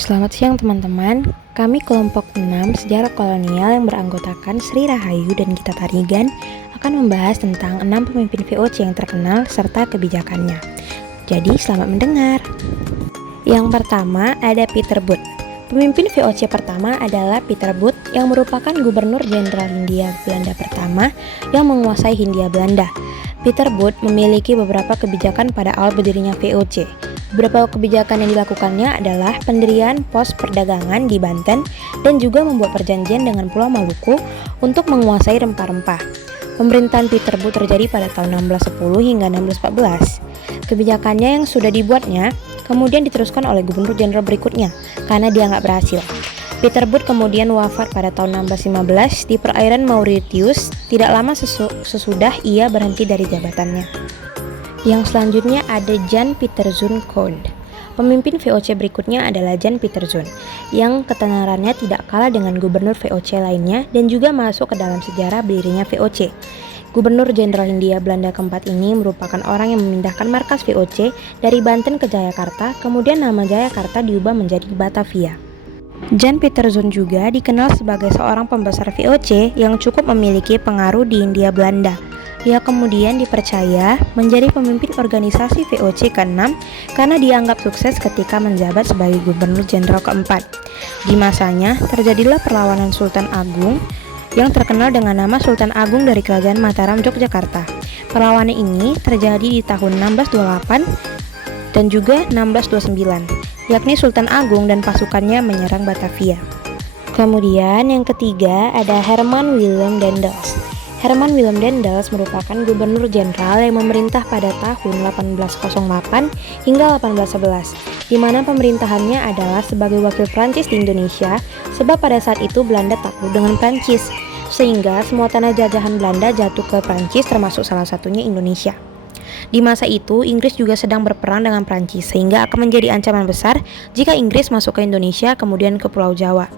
Selamat siang teman-teman, kami kelompok 6 Sejarah Kolonial yang beranggotakan Sri Rahayu dan Gita Tarigan akan membahas tentang 6 pemimpin VOC yang terkenal serta kebijakannya. Jadi selamat mendengar. Yang pertama ada Peter Booth. Pemimpin VOC pertama adalah Peter Booth yang merupakan Gubernur Jenderal Hindia Belanda pertama yang menguasai Hindia Belanda. Peter Booth memiliki beberapa kebijakan pada awal berdirinya VOC. Beberapa kebijakan yang dilakukannya adalah pendirian pos perdagangan di Banten dan juga membuat perjanjian dengan Pulau Maluku untuk menguasai rempah-rempah. Pemerintahan Peter Booth terjadi pada tahun 1610 hingga 1614. Kebijakannya yang sudah dibuatnya kemudian diteruskan oleh gubernur jenderal berikutnya karena dia nggak berhasil. Peter Booth kemudian wafat pada tahun 1615 di perairan Mauritius tidak lama sesudah ia berhenti dari jabatannya. Yang selanjutnya ada Jan Pieterszoon Koen. Pemimpin VOC berikutnya adalah Jan Pieterszoon, yang ketenarannya tidak kalah dengan gubernur VOC lainnya dan juga masuk ke dalam sejarah berdirinya VOC. Gubernur Jenderal Hindia Belanda keempat ini merupakan orang yang memindahkan markas VOC dari Banten ke Jayakarta, kemudian nama Jayakarta diubah menjadi Batavia. Jan Pieterszoon juga dikenal sebagai seorang pembesar VOC yang cukup memiliki pengaruh di Hindia Belanda. Ia kemudian dipercaya menjadi pemimpin organisasi VOC ke-6 karena dianggap sukses ketika menjabat sebagai Gubernur Jenderal keempat. Di masanya, terjadilah perlawanan Sultan Agung yang terkenal dengan nama Sultan Agung dari Kerajaan Mataram, Yogyakarta. Perlawanan ini terjadi di tahun 1628 dan juga 1629, yakni Sultan Agung dan pasukannya menyerang Batavia. Kemudian yang ketiga ada Herman Willem Daendels. Herman Willem Daendels merupakan gubernur jenderal yang memerintah pada tahun 1808 hingga 1811, di mana pemerintahannya adalah sebagai wakil Prancis di Indonesia, sebab pada saat itu Belanda takluk dengan Prancis, sehingga semua tanah jajahan Belanda jatuh ke Prancis termasuk salah satunya Indonesia. Di masa itu, Inggris juga sedang berperang dengan Prancis, sehingga akan menjadi ancaman besar jika Inggris masuk ke Indonesia kemudian ke Pulau Jawa.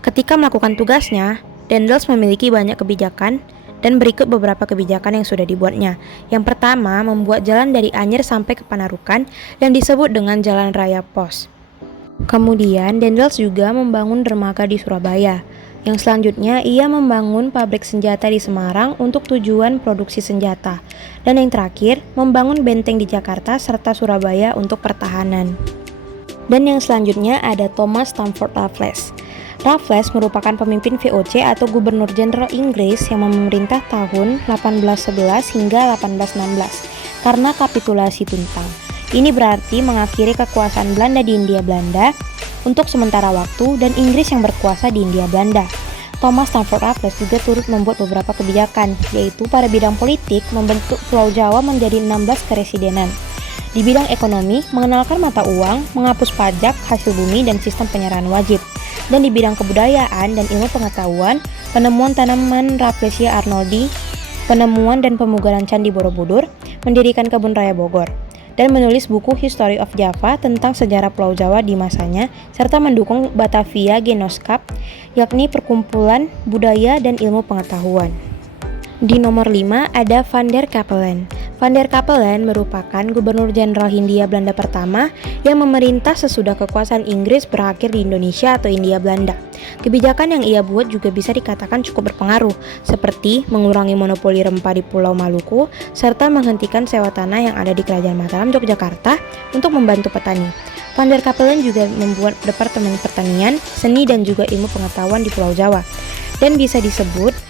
Ketika melakukan tugasnya, Daendels memiliki banyak kebijakan dan berikut beberapa kebijakan yang sudah dibuatnya. Yang pertama, membuat jalan dari Anyer sampai ke Panarukan yang disebut dengan Jalan Raya Pos. Kemudian, Daendels juga membangun dermaga di Surabaya. Yang selanjutnya, ia membangun pabrik senjata di Semarang untuk tujuan produksi senjata. Dan yang terakhir, membangun benteng di Jakarta serta Surabaya untuk pertahanan. Dan yang selanjutnya ada Thomas Stamford Raffles. Raffles merupakan pemimpin VOC atau Gubernur Jenderal Inggris yang memerintah tahun 1811 hingga 1816 karena kapitulasi Tuntang. Ini berarti mengakhiri kekuasaan Belanda di Hindia Belanda untuk sementara waktu dan Inggris yang berkuasa di Hindia Belanda. Thomas Stamford Raffles juga turut membuat beberapa kebijakan, yaitu pada bidang politik membentuk Pulau Jawa menjadi 16 keresidenan. Di bidang ekonomi, mengenalkan mata uang, menghapus pajak, hasil bumi, dan sistem penyerahan wajib. Dan di bidang kebudayaan dan ilmu pengetahuan, penemuan tanaman Rafflesia arnoldi, penemuan dan pemugaran Candi Borobudur, mendirikan kebun raya Bogor, dan menulis buku History of Java tentang sejarah Pulau Jawa di masanya, serta mendukung Batavia Genootschap, yakni perkumpulan budaya dan ilmu pengetahuan. Di nomor 5 ada Van der Capellen. Van der Capellen merupakan Gubernur Jenderal Hindia Belanda pertama yang memerintah sesudah kekuasaan Inggris berakhir di Indonesia atau Hindia Belanda. Kebijakan yang ia buat juga bisa dikatakan cukup berpengaruh, seperti mengurangi monopoli rempah di Pulau Maluku, serta menghentikan sewa tanah yang ada di Kerajaan Mataram, Yogyakarta untuk membantu petani. Van der Capellen juga membuat Departemen Pertanian, Seni dan juga Ilmu Pengetahuan di Pulau Jawa. Dan bisa disebut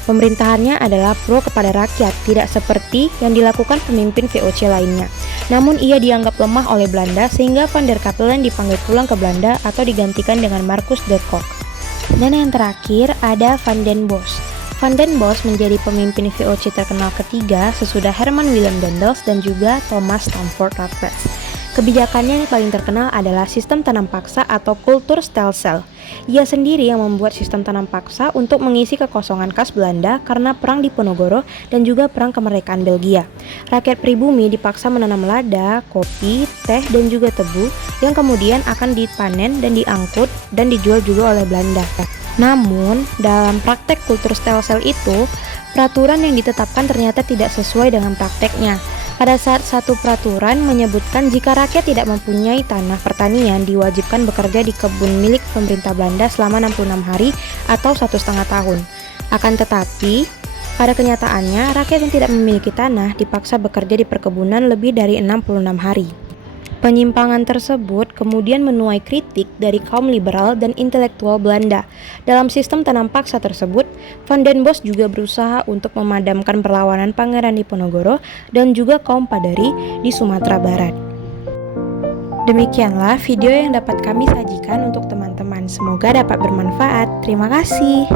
pemerintahannya adalah pro kepada rakyat, tidak seperti yang dilakukan pemimpin VOC lainnya. Namun ia dianggap lemah oleh Belanda sehingga Van der Capellen dipanggil pulang ke Belanda atau digantikan dengan Marcus de Kock. Dan yang terakhir ada Van den Bosch. Van den Bosch menjadi pemimpin VOC terkenal ketiga sesudah Herman Willem Daendels dan juga Thomas Stamford Raffles. Kebijakannya yang paling terkenal adalah sistem tanam paksa atau kulturstelsel. Ia sendiri yang membuat sistem tanam paksa untuk mengisi kekosongan kas Belanda karena perang Diponegoro dan juga perang kemerdekaan Belgia. Rakyat pribumi dipaksa menanam lada, kopi, teh, dan juga tebu yang kemudian akan dipanen dan diangkut dan dijual juga oleh Belanda. Namun, dalam praktek kulturstelsel itu, peraturan yang ditetapkan ternyata tidak sesuai dengan prakteknya. Pada saat satu peraturan menyebutkan jika rakyat tidak mempunyai tanah pertanian diwajibkan bekerja di kebun milik pemerintah Belanda selama 66 hari atau 1,5 tahun. Akan tetapi, pada kenyataannya rakyat yang tidak memiliki tanah dipaksa bekerja di perkebunan lebih dari 66 hari. Penyimpangan tersebut kemudian menuai kritik dari kaum liberal dan intelektual Belanda. Dalam sistem tanam paksa tersebut, Van den Bosch juga berusaha untuk memadamkan perlawanan Pangeran Diponegoro dan juga kaum Padari di Sumatera Barat. Demikianlah video yang dapat kami sajikan untuk teman-teman. Semoga dapat bermanfaat. Terima kasih.